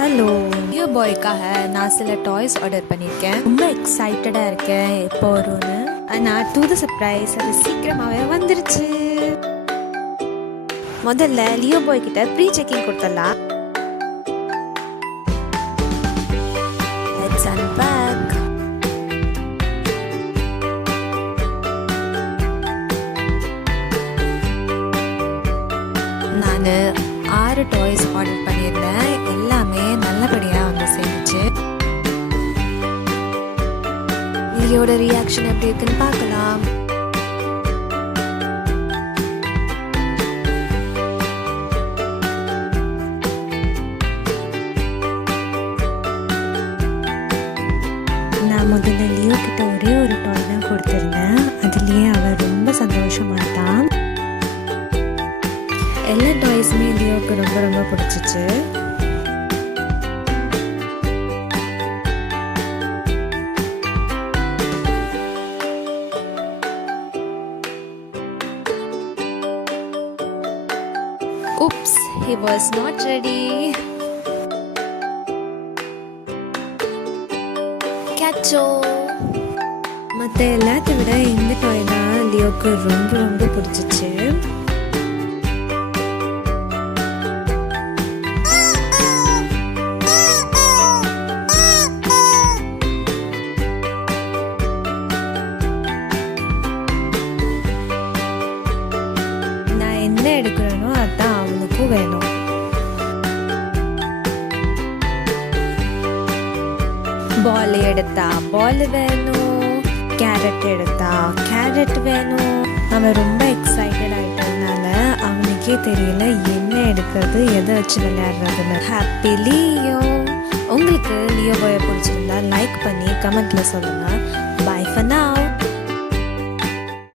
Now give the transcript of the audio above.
Hello, Leo பாய்க்காக நான் சில toys order பண்ணியிருக்கேன். ரொம்ப எக்ஸைட்டடாக இருக்கேன் எப்போ வரும்னு. ஆனால் டு த சர்ப்ரைஸ் அது சீக்கிரமாகவே வந்துருச்சு. முதல்ல லியோ பாய் கிட்ட ப்ரீ செக்கிங் கொடுத்துடலாம். Let's unpack. நான் 6 டாய்ஸ் ஆர்டர் பண்ணியிருந்தேன். எல்லாமே நல்லபடியாக வந்து சேர்ந்துச்சு. லியோட ரியாக்ஷன் எப்படி இருக்குன்னு பார்க்கலாம். நான் முதல்ல லியோ கிட்ட ஒரே ஒரு டாய் தான் கொடுத்துருந்தேன். அதுலேயே அவன் ரொம்ப சந்தோஷமாட்டான். எல்லா டாய்ஸுமே லியோவுக்கு ரொம்ப ரொம்ப பிடிச்சிச்சு. Oops, he was not ready. Catcho. மற்ற எல்லாத்த விட இந்த டாய் தான் லியோவுக்கு ரொம்ப ரொம்ப பிடிச்சிச்சு. என்ன எடுக்கிறனோ அதான் அவனுக்கும் வேணும். பால் எடுத்தா பால் வேணும், கேரட் எடுத்தா கேரட் வேணும். அவன் ரொம்ப எக்ஸைட்டட் ஆயிட்டதுனால அவனுக்கே தெரியல என்ன எடுக்கிறது, எதை வச்சு விளையாடுறதுன்னு. ஹாப்பி லியோ. உங்களுக்கு லியோ பாயை பிடிச்சிருந்தா லைக் பண்ணி கமெண்ட்ல சொல்லுங்க. பை ஃபார் நவ.